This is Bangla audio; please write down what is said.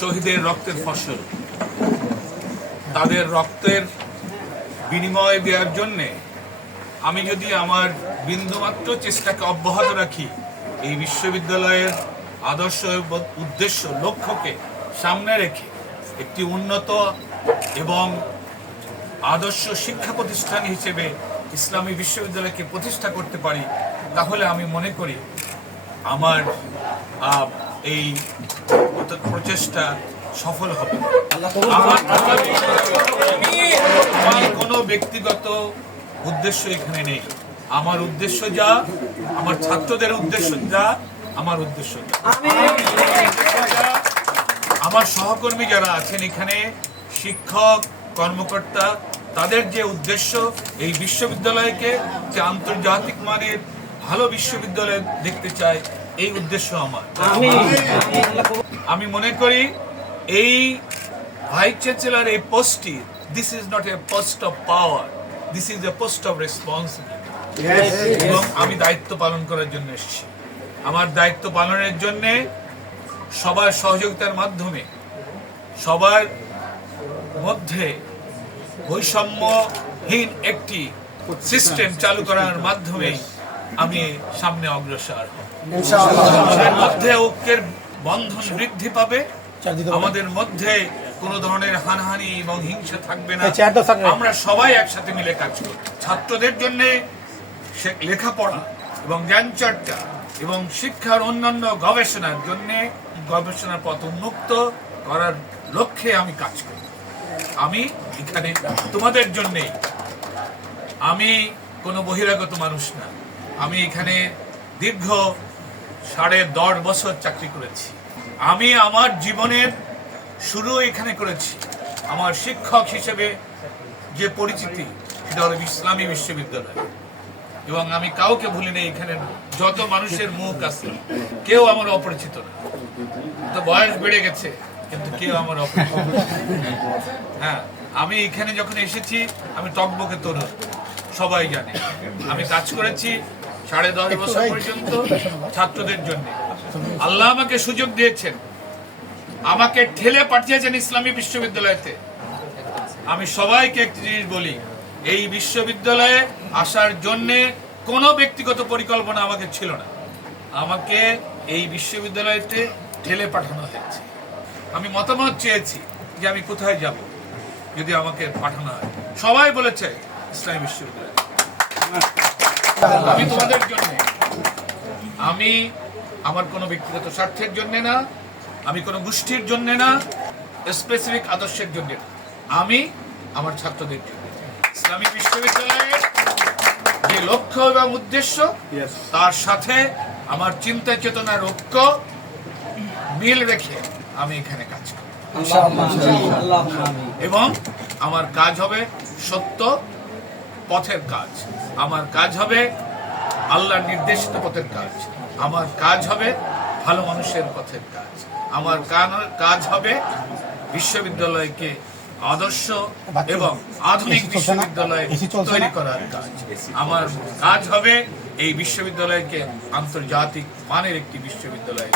শহীদের রক্তের ফসল। তাদের রক্তের বিনিময় দেওয়ার জন্যে আমি যদি আমার বিন্দুমাত্র চেষ্টাকে অব্যাহত রাখি, এই বিশ্ববিদ্যালয়ের আদর্শ উদ্দেশ্য লক্ষ্যকে সামনে রেখে একটি উন্নত এবং আদর্শ শিক্ষা প্রতিষ্ঠান হিসেবে ইসলামী বিশ্ববিদ্যালয়কে প্রতিষ্ঠা করতে পারি, তাহলে আমি মনে করি আমার এই প্রচেষ্টা সফল হবে। আমার আমার কোনো ব্যক্তিগত উদ্দেশ্য এখানে নেই। আমার উদ্দেশ্য যা আমার ছাত্রদের উদ্দেশ্য যা আমার উদ্দেশ্য। যা, আমার সহকর্মী যারা আছেন এখানে শিক্ষক কর্মকর্তা তাদের যে উদ্দেশ্য এই বিশ্ববিদ্যালয়কে যে আন্তর্জাতিক মানের ভালো বিশ্ববিদ্যালয় দেখতে চায় এই উদ্দেশ্য আমার। আমি মনে করি এই ভাইস চ্যান্সেলর এই পোস্টটি this is not a post of power this is a post of responsibility এবং আমি দায়িত্ব পালন করার জন্য এসেছি। আমার দায়িত্ব পালনের জন্যে সবার সহযোগিতার মাধ্যমে সবার মধ্যে বৈষম্যহীন একটি সিস্টেম চালু করার মাধ্যমে আমি সামনে অগ্রসর। আমাদের মধ্যে ঐক্যের বন্ধন বৃদ্ধি পাবে। আমাদের মধ্যে কোনো ধরনের হানাহানি এবং হিংসা থাকবে না। আমরা সবাই একসাথে মিলে কাজ করব ছাত্রদের জন্য লেখাপড়া এবং জ্ঞান চর্চা এবং শিক্ষার অন্যান্য গবেষণার জন্য গবেষণার পথ উন্মুক্ত করার লক্ষ্যে আমি কাজ করি। আমি এখানে তোমাদের জন্যে। আমি কোনো বহিরাগত মানুষ না। আমি এখানে দীর্ঘ সাড়ে দশ বছর চাকরি করেছি। আমি আমার জীবনের শুরু এখানে করেছি। আমার শিক্ষক হিসেবে যে পরিচিতি, সেটা হলো ইসলামী বিশ্ববিদ্যালয়। এবং আমি কাউকে ভুলি না এখানে যত মানুষের মুখ আছে, কেউ আমার অপরিচিত না। তো বয়স বেড়ে গেছে, কিন্তু কেউ আমার অপরিচিত হ্যাঁ আমি এখানে যখন এসেছি, আমি টকবকে তরুণ, সবাই জানে। আমি কাজ করেছি সাড়ে দশ বছর পর্যন্ত ছাত্রদের জন্য। আল্লাহ আমাকে সুযোগ দিয়েছেন। আমাকে ঠেলে পাঠিয়েছেন ইসলামী বিশ্ববিদ্যালয়তে। আমি সবাইকে একটি জিনিস বলি এই বিশ্ববিদ্যালয়ে আসার জন্য কোনো ব্যক্তিগত পরিকল্পনা আমাকে ছিল না। আমাকে এই বিশ্ববিদ্যালয়তে ঠেলে পাঠানো হয়েছে। আমি মতামত চেয়েছি যে আমি কোথায় যাব যদি আমাকে পাঠানো হয়। সবাই বলেছে ইসলামী বিশ্ববিদ্যালয়। আমি তোমাদের জন্য আমি আমার কোনো ব্যক্তিগত স্বার্থের জন্য না আমি কোনো গোষ্ঠীর জন্য না স্পেসিফিক আদর্শের জন্য আমি আমার ছাত্রদের জন্য। ইসলামী বিশ্ববিদ্যালয়ের যে লক্ষ্য এবং উদ্দেশ্য তার সাথে আমার চিন্তা চেতনার ঐক্য মিল রেখে আমি এখানে কাজ করি। এবং আমার কাজ হবে সত্য পথের কাজ। আমার কাজ হবে আল্লাহর নির্দেশিত পথের কাজ। আমার কাজ হবে ভালো মানুষের পথের কাজ। আমার কাজ হবে বিশ্ববিদ্যালয়কে আদর্শ এবং আধুনিক বিশ্ববিদ্যালয় তৈরি করার কাজ। আমার কাজ হবে এই বিশ্ববিদ্যালয়কে আন্তর্জাতিক মানের একটি বিশ্ববিদ্যালয়।